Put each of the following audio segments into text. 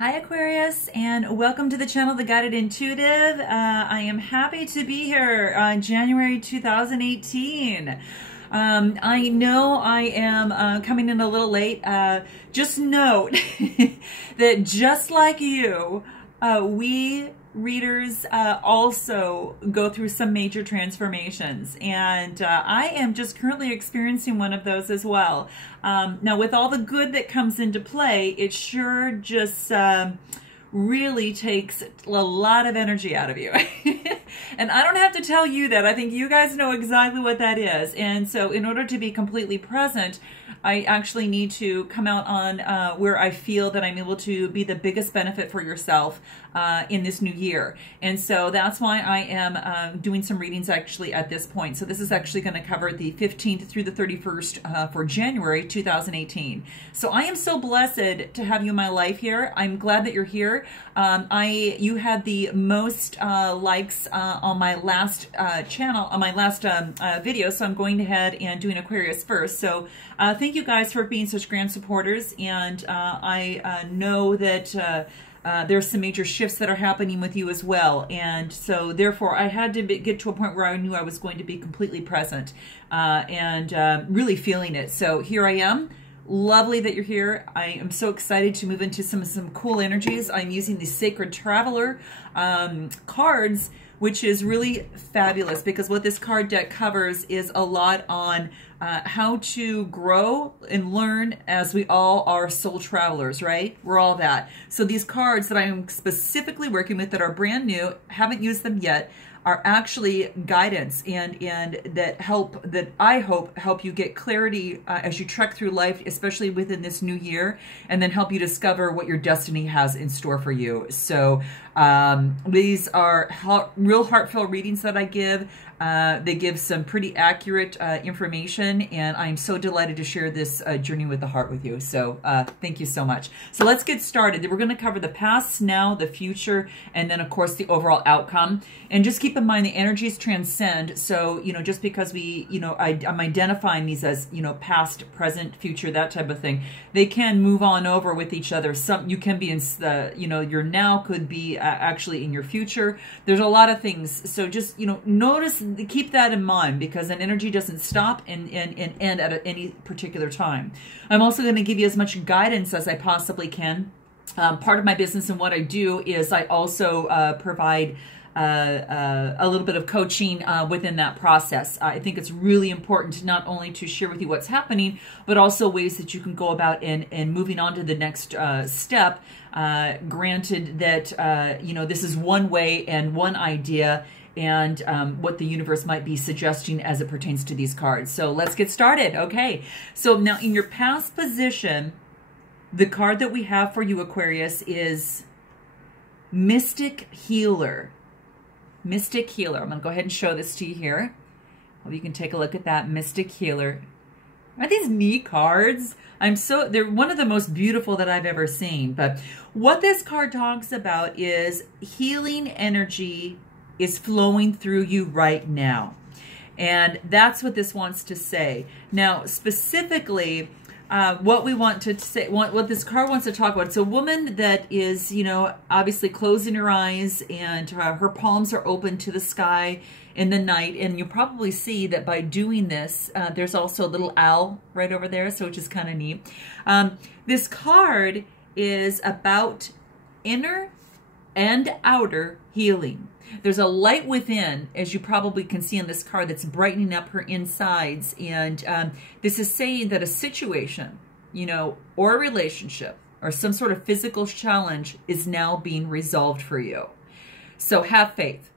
Hi Aquarius, and welcome to the channel, The Guided Intuitive. I am happy to be here on January 2018. I know I am coming in a little late. Just note that just like you, we readers also go through some major transformations, and I am just currently experiencing one of those as well. Now, with all the good that comes into play, it sure just really takes a lot of energy out of you. And I don't have to tell you that. I think you guys know exactly what that is. And so in order to be completely present, I actually need to come out on where I feel that I'm able to be the biggest benefit for yourself in this new year. And so that's why I am doing some readings actually at this point. So this is actually going to cover the 15th through the 31st for January 2018. So I am so blessed to have you in my life here. I'm glad that you're here. You had the most likes on my last channel, on my last video, so I'm going ahead and doing Aquarius first. So thank you guys for being such grand supporters, and I know that there's some major shifts that are happening with you as well, and so therefore I had to get to a point where I knew I was going to be completely present and really feeling it. So here I am. Lovely that you're here. I am so excited to move into some cool energies. I'm using the Sacred Traveler cards, which is really fabulous because what this card deck covers is a lot on how to grow and learn, as we all are soul travelers, right? We're all that. So these cards that I'm specifically working with that are brand new, haven't used them yet, are actually guidance and that I hope help you get clarity as you trek through life, especially within this new year, and then help you discover what your destiny has in store for you. So these are real heartfelt readings that I give. They give some pretty accurate information, and I'm so delighted to share this journey with the heart with you. So thank you so much. So let's get started. We're going to cover the past, now, the future, and then of course the overall outcome. And just keep in mind the energies transcend. So, you know, just because I'm identifying these as, past, present, future, that type of thing, they can move on over with each other. You can be in the, your now could be actually in your future. There's a lot of things. So just, notice, keep that in mind, because an energy doesn't stop and end at any particular time. I'm also going to give you as much guidance as I possibly can. Part of my business and what I do is I also provide a little bit of coaching within that process. I think it's really important to not only to share with you what's happening, but also ways that you can go about and moving on to the next step. Granted that, this is one way and one idea, and what the universe might be suggesting as it pertains to these cards. So let's get started. Okay, so now in your past position, the card that we have for you, Aquarius, is Mystic Healer. Mystic Healer. I'm going to go ahead and show this to you here. Hope you can take a look at that. Mystic Healer. Aren't these neat cards? They're one of the most beautiful that I've ever seen. But what this card talks about is healing energy is flowing through you right now. And that's what this wants to say. Now, specifically, what we want to say, what this card wants to talk about, it's a woman that is, obviously closing her eyes, and her palms are open to the sky in the night. And you'll probably see that by doing this, there's also a little owl right over there, so which is kind of neat. This card is about inner and outer healing. There's a light within, as you probably can see on this card, that's brightening up her insides. And this is saying that a situation, or a relationship, or some sort of physical challenge is now being resolved for you. So have faith.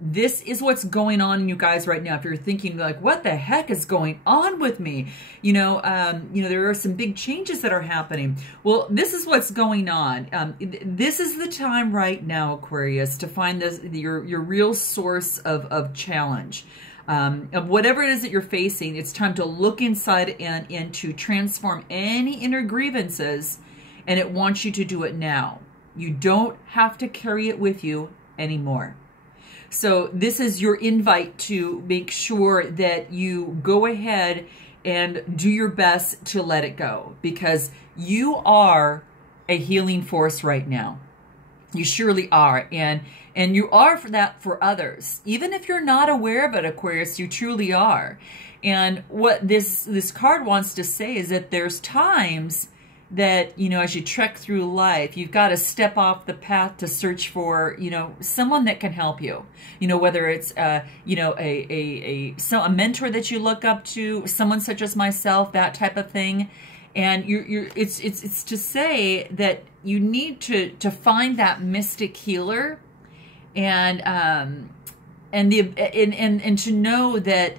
This is what's going on in you guys right now. If you're thinking like, what the heck is going on with me? There are some big changes that are happening. Well, this is what's going on. This is the time right now, Aquarius, to find your real source of challenge. Of whatever it is that you're facing. It's time to look inside and to transform any inner grievances, and it wants you to do it now. You don't have to carry it with you anymore. So this is your invite to make sure that you go ahead and do your best to let it go, because you are a healing force right now. You surely are. And you are for that for others. Even if you're not aware of it, Aquarius, you truly are. And what this card wants to say is that there's times that, you know, as you trek through life, you've got to step off the path to search for, you know, someone that can help you. You know, whether it's, you know, a mentor that you look up to, someone such as myself, that type of thing. And it's to say that you need to find that mystic healer, and to know that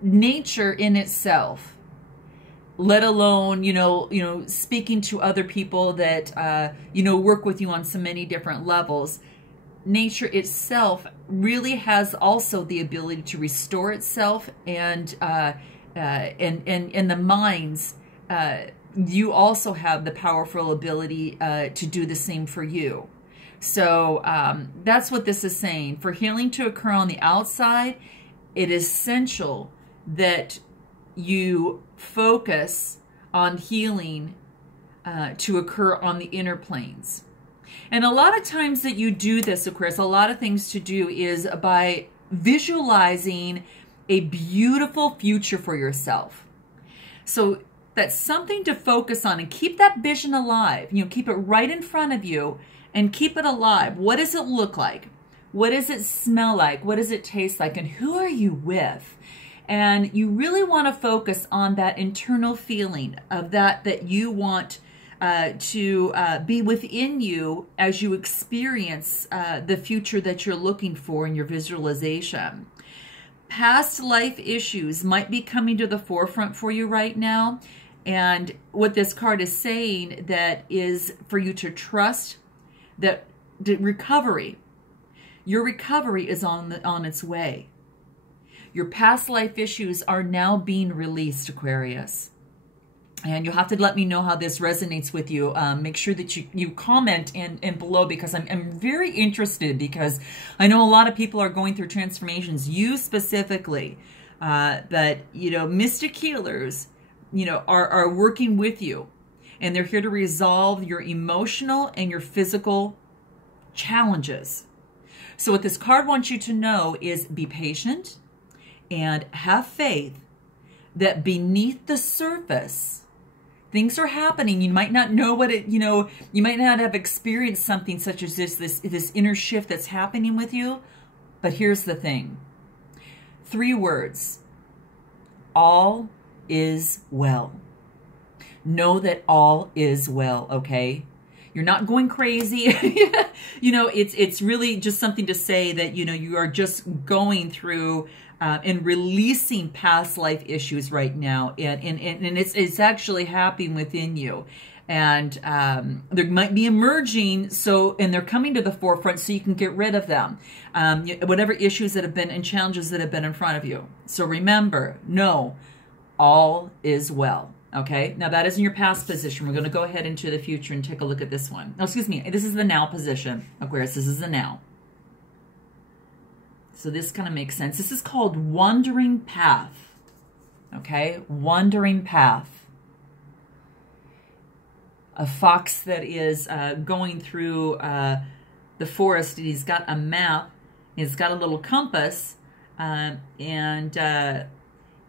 nature in itself, let alone, you know, speaking to other people that, you know, work with you on so many different levels, nature itself really has also the ability to restore itself, and the minds, you also have the powerful ability to do the same for you. So that's what this is saying. For healing to occur on the outside, it is essential that you focus on healing to occur on the inner planes. And a lot of times that you do this, Aquarius, a lot of things to do is by visualizing a beautiful future for yourself. So that's something to focus on and keep that vision alive. You know, keep it right in front of you and keep it alive. What does it look like? What does it smell like? What does it taste like? And who are you with? And you really want to focus on that internal feeling of that you want to be within you as you experience the future that you're looking for in your visualization. Past life issues might be coming to the forefront for you right now. And what this card is saying that is for you to trust that the recovery, your recovery is on its way. Your past life issues are now being released, Aquarius. And you'll have to let me know how this resonates with you. Make sure that you comment in below, because I'm very interested, because I know a lot of people are going through transformations. You specifically, that, you know, mystic healers, you know, are working with you. And they're here to resolve your emotional and your physical challenges. So what this card wants you to know is be patient and have faith that beneath the surface, things are happening. You might not know what it, you know, you might not have experienced something such as this inner shift that's happening with you. But here's the thing. 3 words. All is well. Know that all is well, okay? You're not going crazy. You know, it's really just something to say that, you know, you are just going through and releasing past life issues right now, and it's actually happening within you, and there might be emerging, and they're coming to the forefront so you can get rid of them, whatever issues that have been and challenges that have been in front of you. So remember, no, all is well. Okay, now that is in your past position. We're going to go ahead into the future and take a look at this one. Oh, excuse me, this is the now position, Aquarius. This is the now. So this kind of makes sense. This is called wandering path. Okay, wandering path. A fox that is going through the forest, and he's got a map. He's got a little compass, and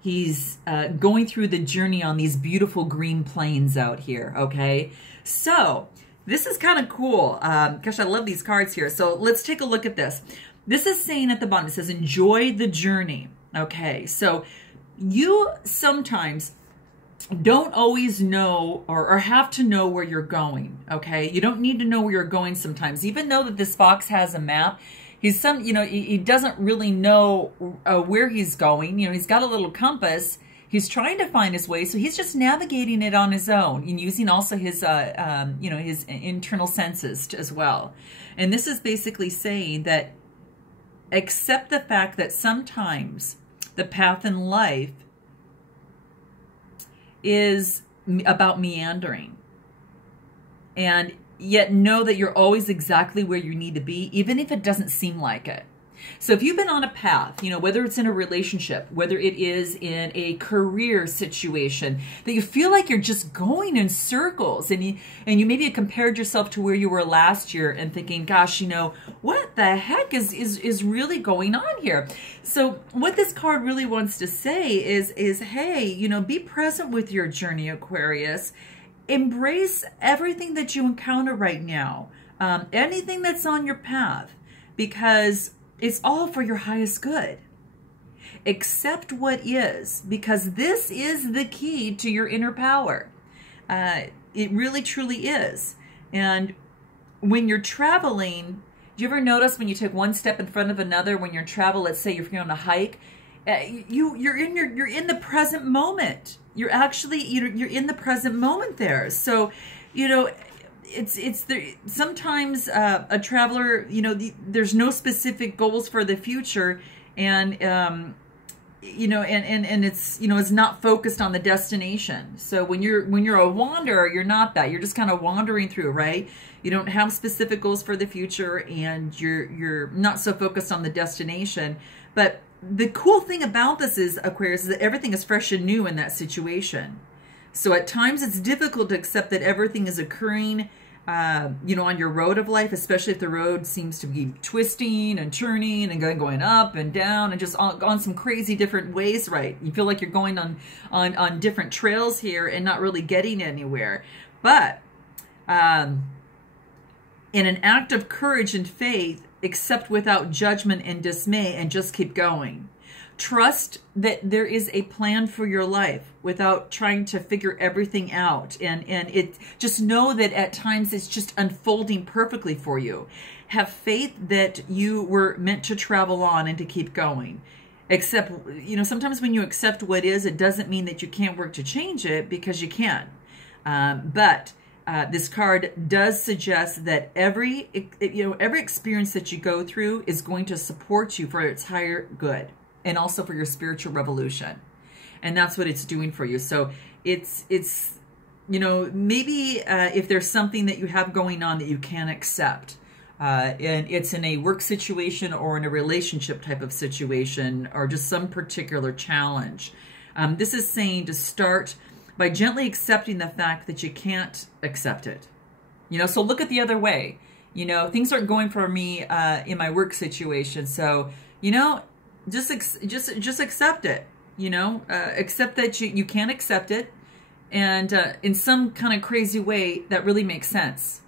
he's going through the journey on these beautiful green plains out here, okay? So this is kind of cool. Gosh, I love these cards here. So let's take a look at this. This is saying at the bottom, it says, enjoy the journey, okay? So you sometimes don't always know or have to know where you're going, okay? You don't need to know where you're going sometimes. Even though that this fox has a map, he doesn't really know where he's going. You know, he's got a little compass. He's trying to find his way, so he's just navigating it on his own and using also his, his internal senses as well. And this is basically saying that accept the fact that sometimes the path in life is about meandering, and yet know that you're always exactly where you need to be, even if it doesn't seem like it. So if you've been on a path, you know, whether it's in a relationship, whether it is in a career situation, that you feel like you're just going in circles, and you maybe compared yourself to where you were last year and thinking, gosh, you know, what the heck is really going on here? So what this card really wants to say is, hey, you know, be present with your journey, Aquarius. Embrace everything that you encounter right now, anything that's on your path, because it's all for your highest good. Accept what is, because this is the key to your inner power. It really, truly is. And when you're traveling, do you ever notice when you take one step in front of another, when you're travel, let's say you're on a hike, you're in the present moment. You're actually, you're in the present moment there. So, you know, it's there. Sometimes a traveler, you know, there's no specific goals for the future, and you know, and it's, you know, it's not focused on the destination. So when you're a wanderer, you're not that. You're just kind of wandering through, right? You don't have specific goals for the future, and you're not so focused on the destination. But the cool thing about this is, Aquarius, is that everything is fresh and new in that situation. So at times it's difficult to accept that everything is occurring, you know, on your road of life, especially if the road seems to be twisting and turning and going up and down and just on some crazy different ways, right? You feel like you're going on different trails here and not really getting anywhere. But in an act of courage and faith, accept without judgment and dismay and just keep going. Trust that there is a plan for your life without trying to figure everything out. And it just know that at times it's just unfolding perfectly for you. Have faith that you were meant to travel on and to keep going. Except, you know, sometimes when you accept what is, it doesn't mean that you can't work to change it, because you can. But this card does suggest that every experience that you go through is going to support you for its higher good, and also for your spiritual revolution. And that's what it's doing for you. So it's you know, maybe if there's something that you have going on that you can't accept, and it's in a work situation or in a relationship type of situation, or just some particular challenge, this is saying to start by gently accepting the fact that you can't accept it. You know, so look at the other way. You know, things aren't going for me in my work situation. So, you know, just accept it. You know, accept that you can't accept it. And in some kind of crazy way, that really makes sense.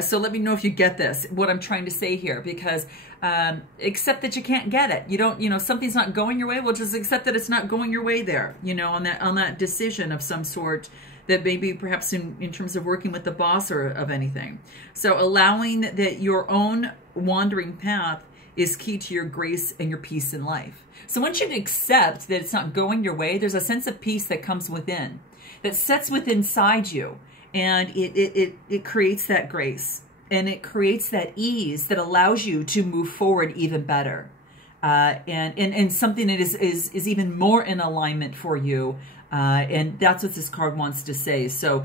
So let me know if you get this, what I'm trying to say here, because accept that you can't get it. You don't, you know, something's not going your way. Well, just accept that it's not going your way there, you know, on that decision of some sort, that maybe perhaps in terms of working with the boss or of anything. So allowing that your own wandering path is key to your grace and your peace in life. So once you accept that it's not going your way, there's a sense of peace that comes within, that sets within inside you. And it creates that grace, and it creates that ease that allows you to move forward even better, and something that is even more in alignment for you. And that's what this card wants to say. So,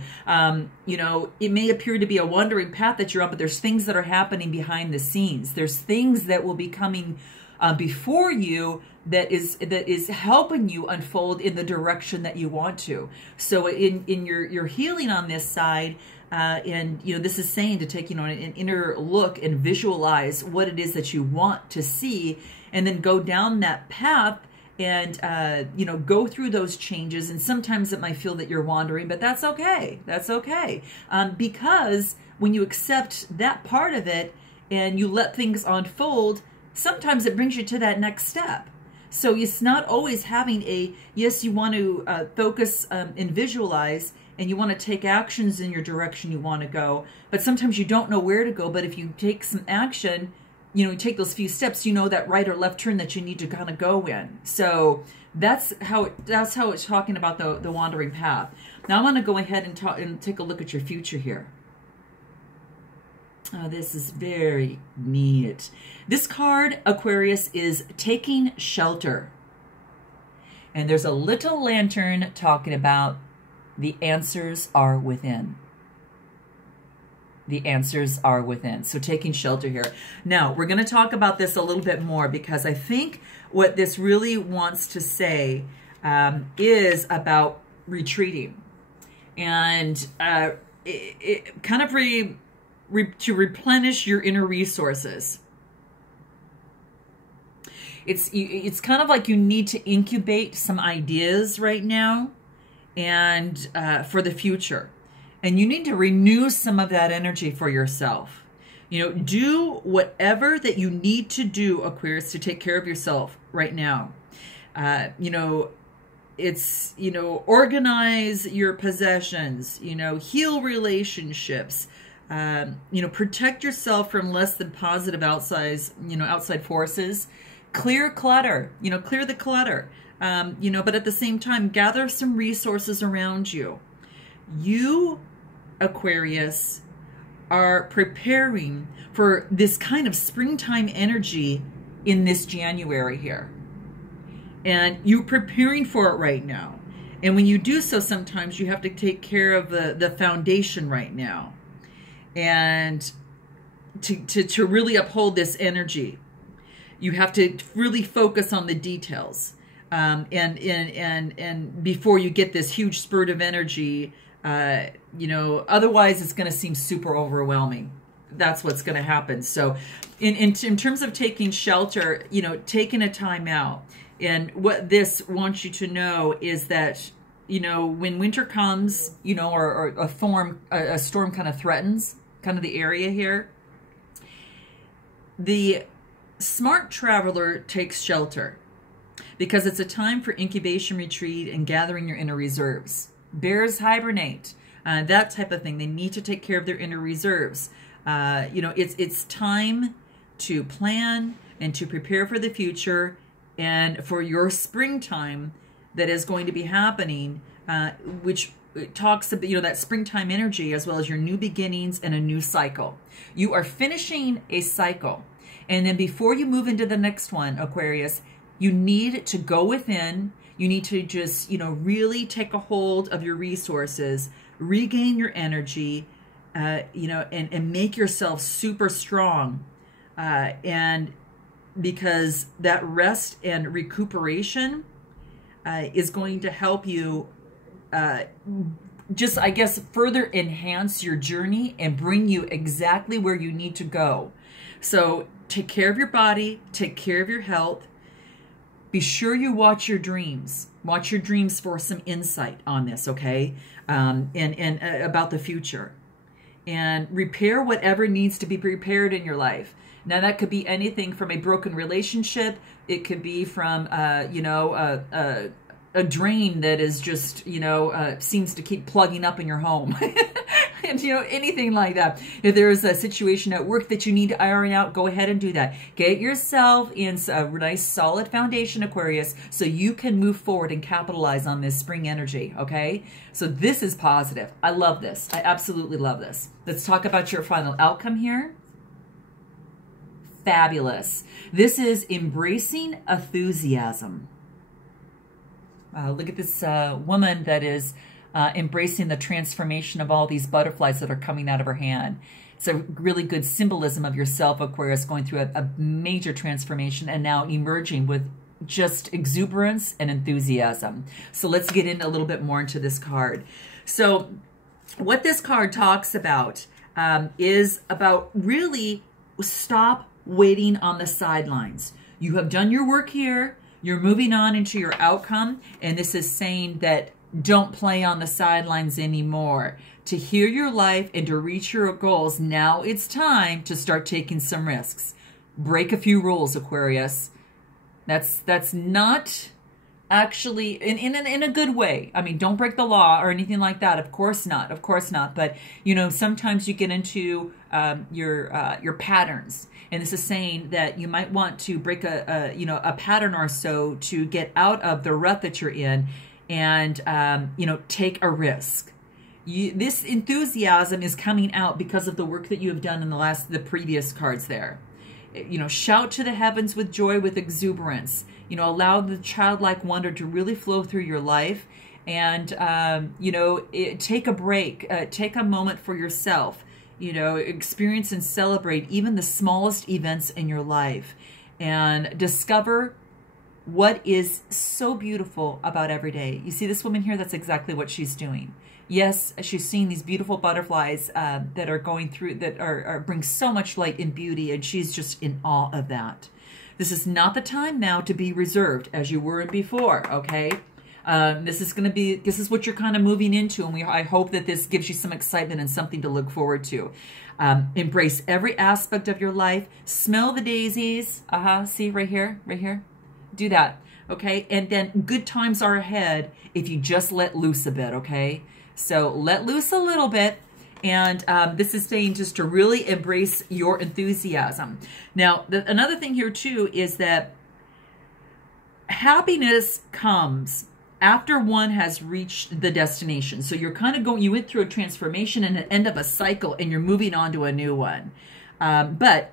you know, it may appear to be a wandering path that you're on, but there's things that are happening behind the scenes. There's things that will be coming before you that is helping you unfold in the direction that you want to. So in your healing on this side, and you know, this is saying to take, you know, an inner look and visualize what it is that you want to see, and then go down that path and you know, go through those changes. And sometimes it might feel that you're wandering, but that's okay. That's okay, because when you accept that part of it and you let things unfold, sometimes it brings you to that next step. So it's not always having yes, you want to focus and visualize, and you want to take actions in your direction you want to go, but sometimes you don't know where to go. But if you take some action, you know, take those few steps, you know, that right or left turn that you need to kind of go in. So that's how it's talking about the wandering path. Now I'm going to go ahead and take a look at your future here. Oh, this is very neat. This card, Aquarius, is taking shelter. And there's a little lantern talking about the answers are within. The answers are within. So taking shelter here. Now, we're going to talk about this a little bit more, because I think what this really wants to say is about retreating and kind of to replenish your inner resources. It's kind of like you need to incubate some ideas right now and for the future. And you need to renew some of that energy for yourself. You know, do whatever that you need to do, Aquarius, to take care of yourself right now. You know, it's, you know, organize your possessions, you know, heal relationships, you know, protect yourself from less than positive outside forces, clear clutter, you know, clear the clutter, you know, but at the same time, gather some resources around you. You, Aquarius, are preparing for this kind of springtime energy in this January here. And you're preparing for it right now. And when you do so, sometimes you have to take care of the foundation right now. And to really uphold this energy, you have to really focus on the details. And before you get this huge spurt of energy, you know, otherwise it's going to seem super overwhelming. That's what's going to happen. So in terms of taking shelter, you know, taking a time out. And what this wants you to know is that, you know, when winter comes, you know, or a storm kind of threatens kind of the area here, the smart traveler takes shelter because it's a time for incubation, retreat, and gathering your inner reserves. Bears hibernate, that type of thing. They need to take care of their inner reserves. You know, it's time to plan and to prepare for the future and for your springtime that is going to be happening, which talks about, you know, that springtime energy as well as your new beginnings and a new cycle. You are finishing a cycle. And then before you move into the next one, Aquarius, you need to go within. You need to just, you know, really take a hold of your resources, regain your energy, you know, and make yourself super strong. And because that rest and recuperation is going to help you just, I guess, further enhance your journey and bring you exactly where you need to go. So take care of your body, take care of your health. Be sure you watch your dreams. Watch your dreams for some insight on this, okay? And about the future. And repair whatever needs to be repaired in your life. Now, that could be anything from a broken relationship. It could be from, you know, a drain that is just, you know, seems to keep plugging up in your home. And, you know, anything like that. If there's a situation at work that you need to iron out, go ahead and do that. Get yourself in a nice solid foundation, Aquarius, so you can move forward and capitalize on this spring energy, okay? So this is positive. I love this. I absolutely love this. Let's talk about your final outcome here. Fabulous. This is embracing enthusiasm. Look at this woman that is embracing the transformation of all these butterflies that are coming out of her hand. It's a really good symbolism of yourself, Aquarius, going through a major transformation and now emerging with just exuberance and enthusiasm. So let's get in a little bit more into this card. So what this card talks about is about really stop waiting on the sidelines. You have done your work here. You're moving on into your outcome. And this is saying that don't play on the sidelines anymore. To heal your life and to reach your goals, now it's time to start taking some risks. Break a few rules, Aquarius. That's not actually in a good way. I mean, don't break the law or anything like that. Of course not. Of course not. But you know, sometimes you get into your patterns, and this is saying that you might want to break a pattern or so to get out of the rut that you're in, and you know, take a risk. This enthusiasm is coming out because of the work that you have done in the previous cards there. You know, shout to the heavens with joy, with exuberance. You know, allow the childlike wonder to really flow through your life. And, you know, take a break. Take a moment for yourself. you know, experience and celebrate even the smallest events in your life and discover what is so beautiful about every day. You see this woman here? That's exactly what she's doing. Yes, she's seeing these beautiful butterflies that are going through, that are bring so much light and beauty, and she's just in awe of that. This is not the time now to be reserved as you were before, okay? This is what you're kind of moving into, and I hope that this gives you some excitement and something to look forward to. Embrace every aspect of your life. Smell the daisies. See right here, right here. Do that, okay? And then good times are ahead if you just let loose a bit, okay? So let loose a little bit. And this is saying just to really embrace your enthusiasm. Now, another thing here too is that happiness comes after one has reached the destination. So you're kind of going, you went through a transformation and an end of a cycle, and you're moving on to a new one. But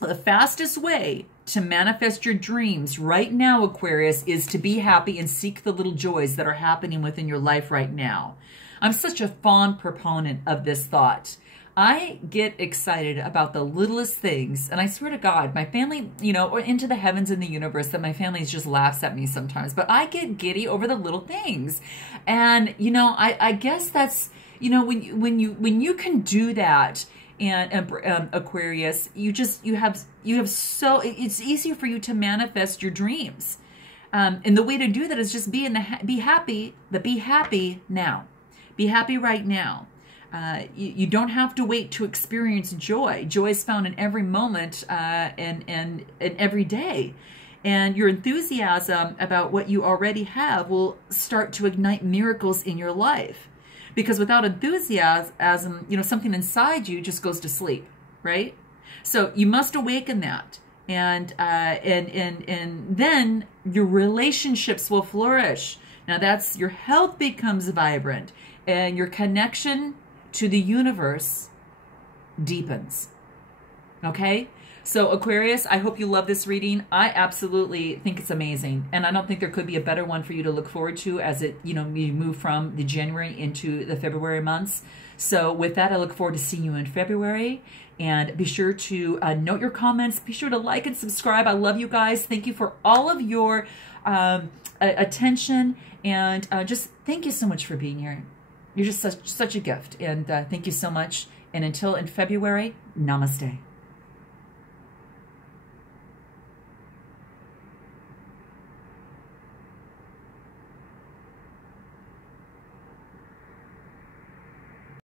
the fastest way to manifest your dreams right now, Aquarius, is to be happy and seek the little joys that are happening within your life right now. I'm such a fond proponent of this thought. I get excited about the littlest things, and I swear to God, my family, you know, or into the heavens and the universe, that my family just laughs at me sometimes, but I get giddy over the little things. And, you know, I guess that's, you know, when you can do that, and Aquarius, you have so, it's easier for you to manifest your dreams. And the way to do that is just be happy, but be happy now. Be happy right now. You don't have to wait to experience joy. Joy is found in every moment and every day. And your enthusiasm about what you already have will start to ignite miracles in your life. Because without enthusiasm, you know, something inside you just goes to sleep, right? So you must awaken that. And then your relationships will flourish. Now that's, your health becomes vibrant, and your connection to the universe deepens. Okay? So Aquarius, I hope you love this reading. I absolutely think it's amazing. And I don't think there could be a better one for you to look forward to as it, you know, you move from the January into the February months. So with that, I look forward to seeing you in February. And be sure to note your comments. Be sure to like and subscribe. I love you guys. Thank you for all of your attention. And just thank you so much for being here. You're just such a gift. And thank you so much. And until in February, namaste.